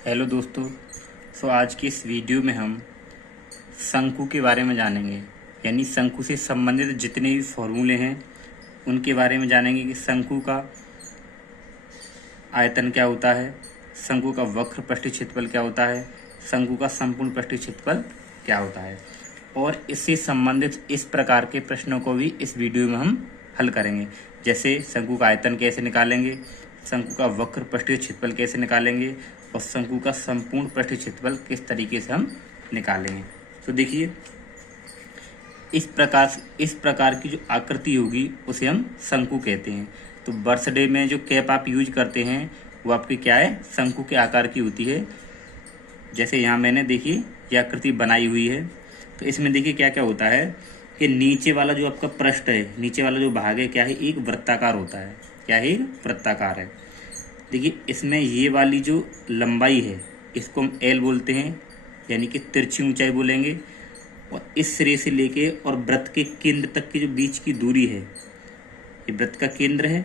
Hello दोस्तों। आज की इस वीडियो में हम शंकु के बारे में जानेंगे, यानी शंकु से संबंधित जितने भी फॉर्मूले हैं उनके बारे में जानेंगे कि शंकु का आयतन क्या होता है, शंकु का वक्र पृष्ठीय क्षेत्रफल क्या होता है, शंकु का संपूर्ण पृष्ठीय क्षेत्रफल क्या होता है। और इससे संबंधित इस प्रकार के प्रश्नों को भी इस वीडियो में हम हल करेंगे, जैसे शंकु का आयतन कैसे निकालेंगे, शंकु का वक्र पृष्ठीय क्षेत्रफल कैसे निकालेंगे और शंकु का संपूर्ण पृष्ठीय क्षेत्रफल किस तरीके से हम निकालेंगे। तो देखिए, इस प्रकार की जो आकृति होगी उसे हम शंकु कहते हैं। तो बर्थडे में जो कैप आप यूज करते हैं वो आपकी क्या है, शंकु के आकार की होती है। जैसे यहाँ मैंने देखिए ये आकृति बनाई हुई है। तो इसमें देखिए क्या क्या होता है कि नीचे वाला जो आपका पृष्ठ है, नीचे वाला जो भाग है क्या है, एक वृत्ताकार होता है। क्या है, वृत्ताकार है। देखिए इसमें ये वाली जो लंबाई है इसको हम एल बोलते हैं, यानी कि तिरछी ऊंचाई बोलेंगे। और इस सिरे से लेके और वृत्त के केंद्र तक की जो बीच की दूरी है, ये वृत्त का केंद्र है,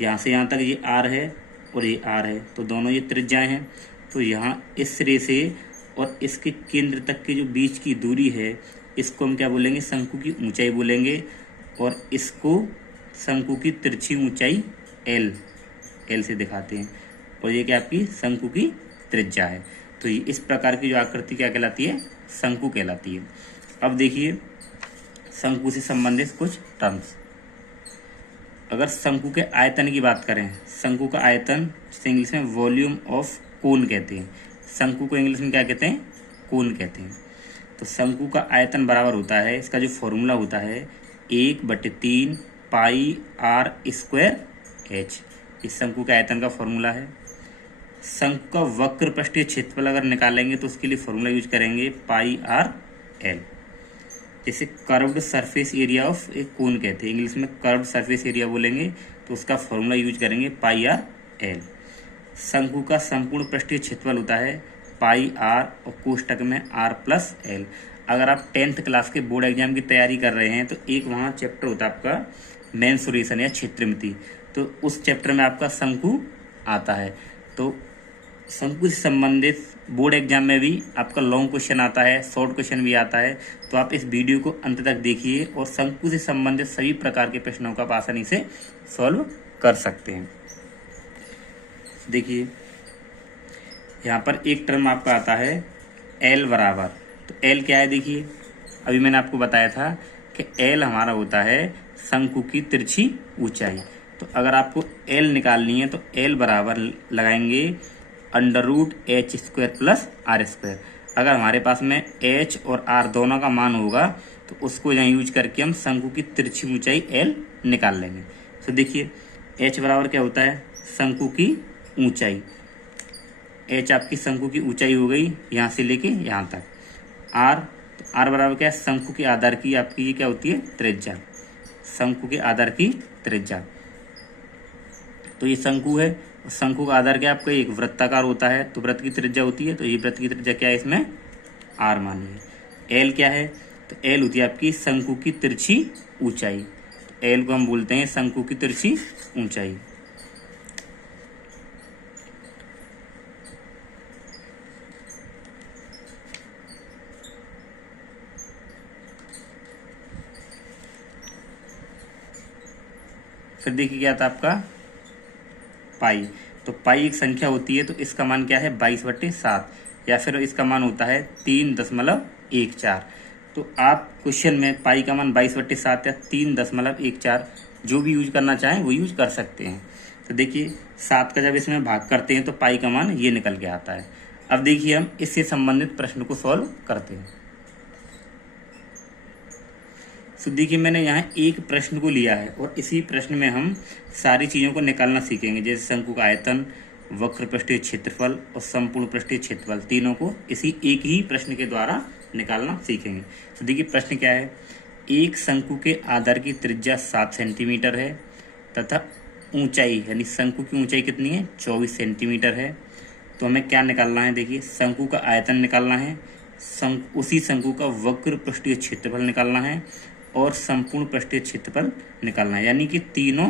यहाँ से यहाँ तक ये आर है और ये आर है, तो दोनों ये त्रिज्याएं हैं। तो यहाँ इस सिरे से और इसके केंद्र तक की जो बीच की दूरी है इसको हम क्या बोलेंगे, शंकु की ऊंचाई बोलेंगे। और इसको शंकु की तिरछी ऊंचाई एल से दिखाते हैं। और ये क्या आपकी शंकु की त्रिज्या है। तो ये इस प्रकार की जो आकृति क्या कहलाती है, शंकु कहलाती है। अब देखिए शंकु से संबंधित कुछ टर्म्स। अगर शंकु के आयतन की बात करें, शंकु का आयतन जिसे इंग्लिश में वॉल्यूम ऑफ कोन कहते हैं, शंकु को इंग्लिश में क्या कहते हैं, कोन कहते हैं। तो शंकु का आयतन बराबर होता है, इसका जो फॉर्मूला होता है 1/3 पाई आर स्क्वायर एच। इस शंकु के आयतन का फॉर्मूला है। शंकु का वक्र पृष्ठीय क्षेत्रफल अगर निकालेंगे तो उसके लिए फॉर्मूला यूज करेंगे पाई आर एल। जैसे कर्व्ड सरफेस एरिया ऑफ एक कोन कहते हैं, इंग्लिश में कर्व्ड सरफेस एरिया बोलेंगे, तो उसका फॉर्मूला यूज करेंगे पाई आर एल। शंकु का संपूर्ण पृष्ठीय क्षेत्रफल होता है पाई आर और कोष्टक में आर प्लस एल। अगर आप 10th क्लास के बोर्ड एग्जाम की तैयारी कर रहे हैं तो एक वहाँ चैप्टर होता है आपका मेंसुरेशन या क्षेत्रमिति, तो उस चैप्टर में आपका शंकु आता है। तो शंकु से संबंधित बोर्ड एग्जाम में भी आपका लॉन्ग क्वेश्चन आता है, शॉर्ट क्वेश्चन भी आता है। तो आप इस वीडियो को अंत तक देखिए और शंकु से संबंधित सभी प्रकार के प्रश्नों का आप आसानी से सॉल्व कर सकते हैं। देखिए यहाँ पर एक टर्म आपका आता है एल बराबर। तो एल क्या है, देखिए अभी मैंने आपको बताया था कि एल हमारा होता है शंकु की तिरछी ऊंचाई। तो अगर आपको एल निकालनी है तो एल बराबर लगाएंगे √h² प्लस r²। अगर हमारे पास में h और r दोनों का मान होगा तो उसको यहाँ यूज करके हम शंकु की तिरछी ऊंचाई l निकाल लेंगे। तो देखिए h बराबर क्या होता है, शंकु की ऊंचाई। h आपकी शंकु की ऊंचाई हो गई यहाँ से लेके यहाँ तक। r, तो r बराबर क्या है, शंकु के आधार की आपकी ये क्या होती है, त्रिज्या। शंकु के आधार की त्रिज्या, तो ये शंकु है। शंकु का आधार क्या आपका, एक वृत्ताकार होता है, तो वृत्त की त्रिज्या होती है, तो ये वृत्त की त्रिज्या क्या है, इसमें आर मानिए। एल क्या है, तो एल होती है आपकी शंकु की तिरछी ऊंचाई। तो एल को हम बोलते हैं शंकु की तिरछी ऊंचाई। फिर देखिए क्या था आपका पाई। तो पाई एक संख्या होती है, तो इसका मान क्या है 22/7, या फिर इसका मान होता है 3.14। तो आप क्वेश्चन में पाई का मान 22/7 या 3.14 जो भी यूज करना चाहें वो यूज कर सकते हैं। तो देखिए 7 का जब इसमें भाग करते हैं तो पाई का मान ये निकल के आता है। अब देखिए हम इससे संबंधित प्रश्न को सॉल्व करते हैं। तो देखिए मैंने यहाँ एक प्रश्न को लिया है और इसी प्रश्न में हम सारी चीज़ों को निकालना सीखेंगे, जैसे शंकु का आयतन, वक्र पृष्ठीय क्षेत्रफल और संपूर्ण पृष्ठीय क्षेत्रफल, तीनों को इसी एक ही प्रश्न के द्वारा निकालना सीखेंगे। तो देखिए प्रश्न क्या है, एक शंकु के आधार की त्रिज्या 7 सेंटीमीटर है तथा ऊंचाई यानी शंकु की ऊंचाई कितनी है, 24 सेंटीमीटर है। तो हमें क्या निकालना है, देखिए शंकु का आयतन निकालना है, उसी शंकु का वक्र पृष्ठीय क्षेत्रफल निकालना है और संपूर्ण पृष्ठीय क्षेत्रफल निकालना है। यानी कि तीनों,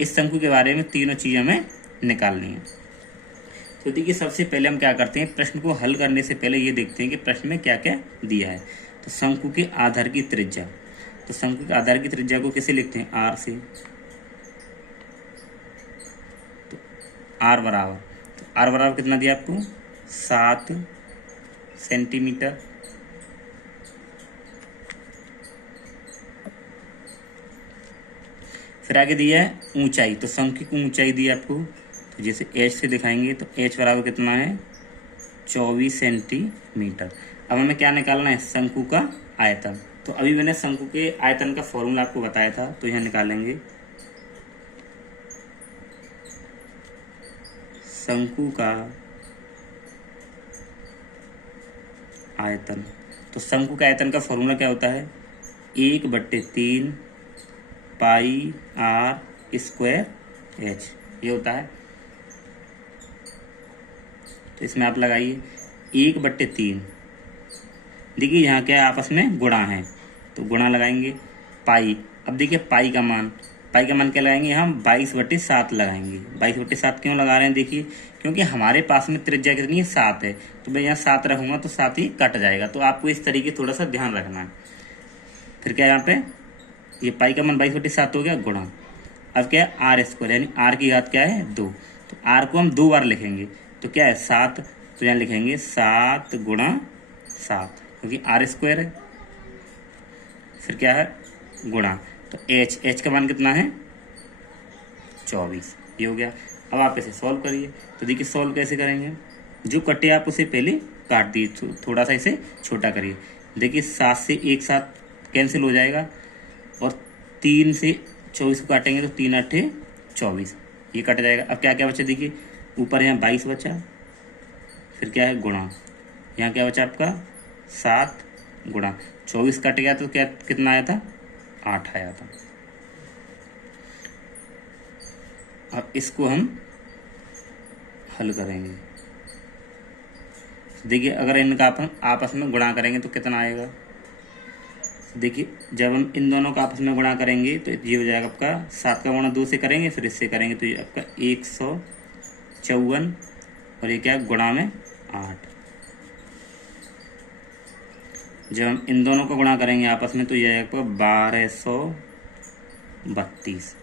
इस शंकु के बारे में तीनों चीज़ें हमें निकालनी है। तो देखिए सबसे पहले हम क्या करते हैं, प्रश्न को हल करने से पहले ये देखते हैं कि प्रश्न में क्या क्या दिया है। तो शंकु के आधार की त्रिज्या, तो शंकु के आधार की त्रिज्या को कैसे लिखते हैं, आर से। तो आर बराबर, तो आर बराबर कितना दिया आपको, 7 सेंटीमीटर। फिर आगे दिया है ऊंचाई, तो शंकु की ऊंचाई दी है आपको, तो जैसे एच से दिखाएंगे तो एच बराबर कितना है, 24 सेंटीमीटर। अब हमें क्या निकालना है, शंकु का आयतन। तो अभी मैंने शंकु के आयतन का फॉर्मूला आपको बताया था, तो यहाँ निकालेंगे शंकु का आयतन। तो शंकु के आयतन का फॉर्मूला क्या होता है, 1/3 पाई आर स्क्वायर एच, ये होता है। तो इसमें आप लगाइए 1/3, देखिए यहाँ क्या है, आपस में गुणा है, तो गुणा लगाएंगे पाई। अब देखिए पाई का मान क्या लगाएंगे, हम 22/7 लगाएंगे। 22/7 क्यों लगा रहे हैं, देखिए क्योंकि हमारे पास में त्रिज्या कितनी है, 7 है, तो मैं यहाँ 7 रखूँगा तो 7 ही कट जाएगा। तो आपको इस तरीके थोड़ा सा ध्यान रखना है। फिर क्या यहाँ पे, ये पाई का मान 22/7 हो गया गुणा, अब क्या है आर स्क्वायर, यानी आर की घात क्या है 2, तो आर को हम 2 बार लिखेंगे, तो क्या है 7, तो यहाँ लिखेंगे 7 गुणा 7, क्योंकि आर स्क्वायर है। फिर क्या है गुणा, तो एच का मान कितना है 24, ये हो गया। अब आप इसे सॉल्व करिए, तो देखिए सॉल्व कैसे करेंगे, जो कटे आप उसे पहले काट दिए, थोड़ा सा इसे छोटा करिए। देखिए 7 से 1 7 कैंसिल हो जाएगा, और 3 से 24 को काटेंगे तो 3 8 24, ये कट जाएगा। अब क्या क्या बचा, देखिए ऊपर यहाँ 22 बचा, फिर क्या है गुणा, यहाँ क्या बचा आपका 7 गुणा 24 कट गया, तो क्या कितना आया था, 8 आया था। अब इसको हम हल करेंगे, देखिए अगर इनका अपन आपस में गुणा करेंगे तो कितना आएगा, देखिए जब हम इन दोनों का आपस में गुणा करेंगे तो ये हो जाएगा आपका 7 का गुणा 2 से करेंगे, फिर इससे करेंगे तो ये आपका 154, और ये क्या गुणा में 8। जब हम इन दोनों का गुणा करेंगे आपस में तो ये आपका 1232।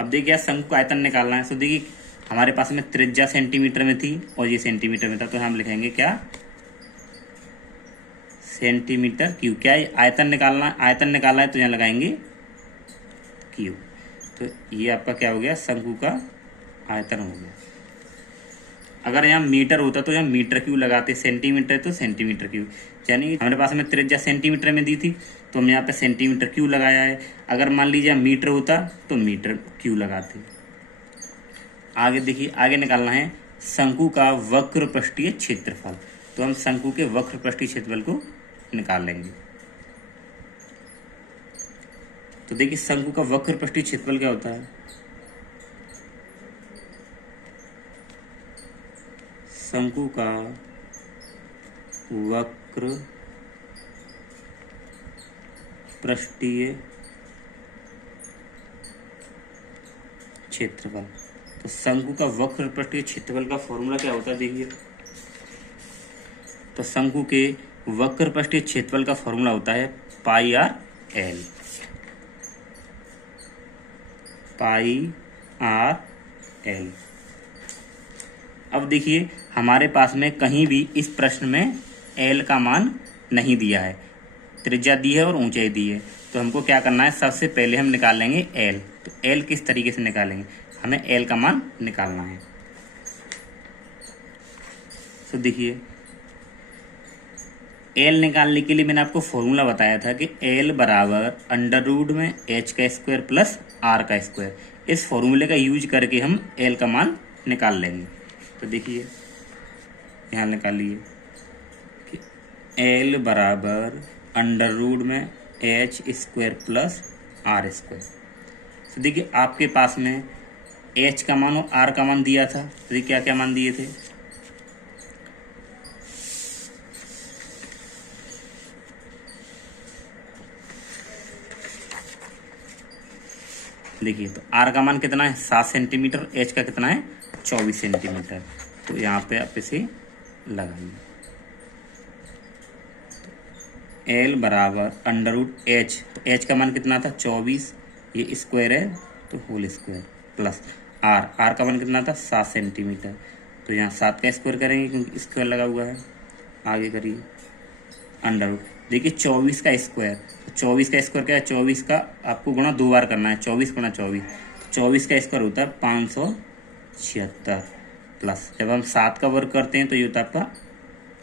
अब देखिए शंकु का आयतन निकालना है, तो देखिए हमारे पास में त्रिज्या सेंटीमीटर में थी और ये सेंटीमीटर में था, तो हम लिखेंगे क्या, सेंटीमीटर क्यूब। क्या है आयतन निकालना है, तो यहाँ लगाएंगे क्यूब। तो ये आपका क्या हो गया, शंकु का आयतन हो गया। अगर यहाँ मीटर होता तो यहाँ मीटर क्यूब लगाते, सेंटीमीटर तो सेंटीमीटर क्यूब, यानी हमारे पास में त्रिज्या सेंटीमीटर में दी थी तो हमने यहाँ पे सेंटीमीटर क्यूब लगाया है। अगर मान लीजिए मीटर होता तो मीटर क्यूब लगाते। आगे देखिए, आगे निकालना है शंकु का वक्र पृष्ठीय क्षेत्रफल। तो हम शंकु के वक्र पृष्ठीय क्षेत्रफल को निकाल लेंगे। तो देखिए शंकु का वक्र पृष्ठीय क्षेत्रफल क्या होता है, शंकु का वक्र पृष्ठीय क्षेत्रफल। तो शंकु का वक्र पृष्ठीय क्षेत्रफल का फॉर्मूला क्या होता है, देखिए तो शंकु के वक्र पृष्ठीय क्षेत्रफल का फॉर्मूला होता है पाई आर एल, पाई आर एल। अब देखिए हमारे पास में कहीं भी इस प्रश्न में एल का मान नहीं दिया है, त्रिज्या दी है और ऊंचाई दी है। तो हमको क्या करना है, सबसे पहले हम निकाल लेंगे एल। तो एल किस तरीके से निकालेंगे, हमें एल का मान निकालना है। तो देखिए एल निकालने के लिए मैंने आपको फॉर्मूला बताया था कि एल बराबर अंडर रूट में एच का स्क्वायर प्लस आर का स्क्वायर। इस फॉर्मूले का यूज करके हम एल का मान निकाल लेंगे। तो देखिए यहाँ निकालिए कि एल बराबर अंडर रूट में H square plus R square. तो देखिए आपके पास में एच का मान और आर का मान दिया था, तो देखिए क्या क्या मान दिए थे, देखिए तो आर का मान कितना है 7 सेंटीमीटर, एच का कितना है 24 सेंटीमीटर। तो यहाँ पे आप इसे लगाएंगे। एल बराबर अंडर रूट एच, तो एच का मान कितना था 24, ये स्क्वायर है तो whole square, plus R, R का मान कितना था 7 सेंटीमीटर, तो यहाँ 7 का स्क्वायर करेंगे क्योंकि स्क्वायर लगा हुआ है। आगे करिए अंडर रूट, देखिए 24 का स्क्वायर, तो 24 का स्क्वायर क्या है, 24 का आपको गुणा 2 बार करना है, 24 गुणा 24, तो 24 का स्क्वायर होता है 576, प्लस जब हम 7 का वर्ग करते हैं तो ये होता है आपका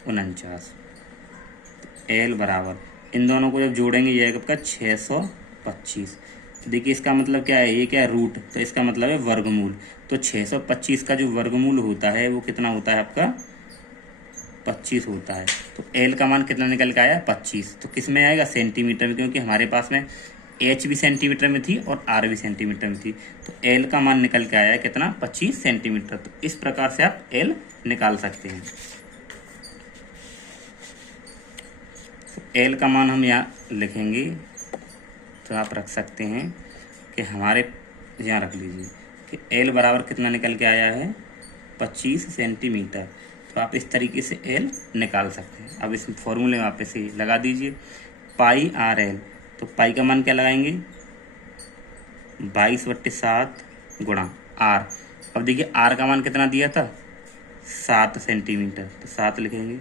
49। एल बराबर इन दोनों को जब जोड़ेंगे ये आएगा आपका 625। देखिए इसका मतलब क्या है, ये क्या है रूट, तो इसका मतलब है वर्गमूल, तो 625 का जो वर्गमूल होता है वो कितना होता है आपका 25 होता है। तो एल का मान कितना निकल के आया 25, तो किस में आएगा सेंटीमीटर में, क्योंकि हमारे पास में एच भी सेंटीमीटर में थी और आर भी सेंटीमीटर में थी, तो एल का मान निकल के आया कितना 25 सेंटीमीटर। तो इस प्रकार से आप एल निकाल सकते हैं। एल का मान हम यहाँ लिखेंगे, तो आप रख सकते हैं कि हमारे यहाँ रख लीजिए कि एल बराबर कितना निकल के आया है 25 सेंटीमीटर। तो आप इस तरीके से एल निकाल सकते हैं। अब इस फॉर्मूले में आप इसे लगा दीजिए, पाई आर एल, तो पाई का मान क्या लगाएंगे 22/7 गुणा आर। अब देखिए आर का मान कितना दिया था 7 सेंटीमीटर, तो 7 लिखेंगे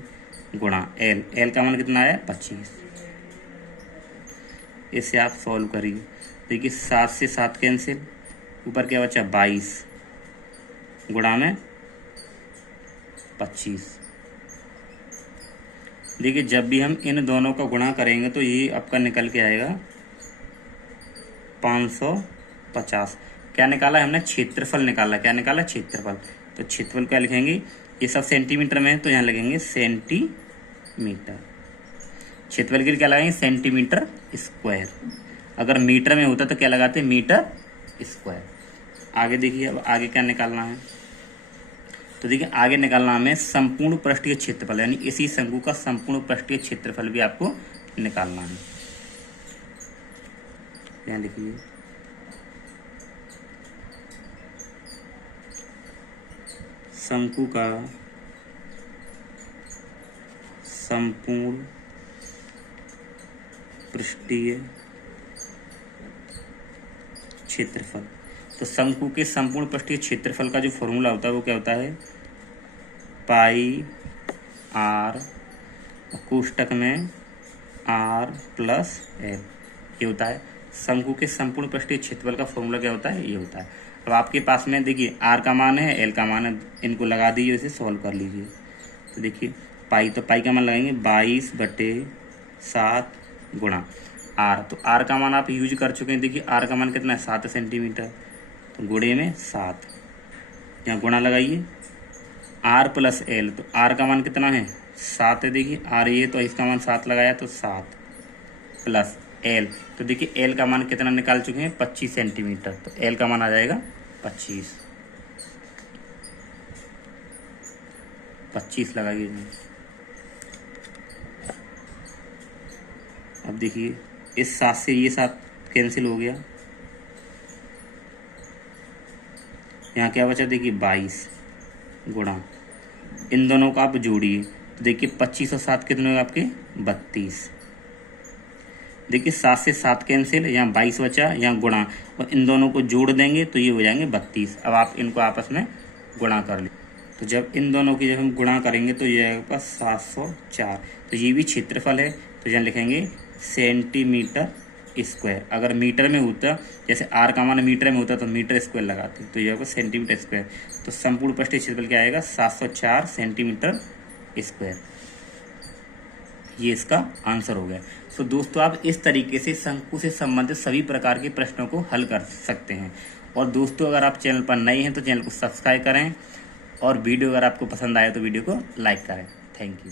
गुणा एल, एल का मान कितना आया 25। इसे आप सॉल्व करिए, देखिए 7 से 7 कैंसिल, ऊपर क्या बचा 22 गुणा में 25। देखिए जब भी हम इन दोनों का गुणा करेंगे तो ये आपका निकल के आएगा 550। क्या निकाला हमने, क्षेत्रफल निकाला। क्या निकाला, क्षेत्रफल। तो क्षेत्रफल क्या लिखेंगे, ये सब सेंटीमीटर में है तो यहाँ लगेंगे सेंटीमीटर। क्षेत्रफल के लिए क्या लगाएंगे सेंटीमीटर स्क्वायर, अगर मीटर में होता तो क्या लगाते मीटर स्क्वायर। आगे देखिए अब आगे क्या निकालना है, तो देखिए आगे निकालना हमें संपूर्ण पृष्ठीय क्षेत्रफल, यानी इसी शंकु का संपूर्ण पृष्ठीय क्षेत्रफल भी आपको निकालना है। यहाँ लिखिए शंकु का संपूर्ण पृष्ठीय क्षेत्रफल। तो शंकु के संपूर्ण पृष्ठीय क्षेत्रफल का जो फॉर्मूला होता है वो क्या होता है, पाई आर कोष्टक में आर प्लस एल, ये होता है शंकु के संपूर्ण पृष्ठीय क्षेत्रफल का फॉर्मूला। क्या होता है, ये होता है। अब आपके पास में देखिए आर का मान है, एल का मान है, इनको लगा दीजिए, इसे सॉल्व कर लीजिए। तो देखिए पाई, तो पाई का मान लगाएंगे 22/7 गुणा आर, तो आर का मान आप यूज कर चुके हैं। देखिए आर का मान कितना है 7 सेंटीमीटर, तो गुणे में 7, यहाँ गुणा लगाइए आर प्लस एल, तो आर का मान कितना है 7 है। देखिए आर ये, तो इसका मान 7 लगाया तो 7 प्लस एल, तो देखिए एल का मान कितना निकाल चुके हैं 25 सेंटीमीटर, तो एल का मान आ जाएगा 25 लगाइए। अब देखिए इस 7 से ये 7 कैंसिल हो गया, यहाँ क्या बचा देखिए 22 गुणा, इन दोनों को आप जोड़िए, तो देखिए 25 और 7 कितने हुए आपके 32। देखिए 7 से 7 कैंसिल, यहाँ 22 बचा, यहाँ गुणा, और इन दोनों को जोड़ देंगे तो ये हो जाएंगे 32। अब आप इनको आपस में गुणा कर लें, तो जब इन दोनों की जब हम गुणा करेंगे तो ये आएगा 704। तो ये भी क्षेत्रफल है, तो यहाँ लिखेंगे सेंटीमीटर स्क्वायर। अगर मीटर में होता, जैसे आर का मान मीटर में होता तो मीटर स्क्वायर लगाते, तो ये होगा सेंटीमीटर स्क्वायर। तो संपूर्ण पृष्ठीय क्षेत्रफल क्या आएगा 704 सेंटीमीटर स्क्वायर। ये इसका आंसर हो गया। तो दोस्तों आप इस तरीके से शंकु से संबंधित सभी प्रकार के प्रश्नों को हल कर सकते हैं। और दोस्तों अगर आप चैनल पर नए हैं तो चैनल को सब्सक्राइब करें, और वीडियो अगर आपको पसंद आए तो वीडियो को लाइक करें। Thank you.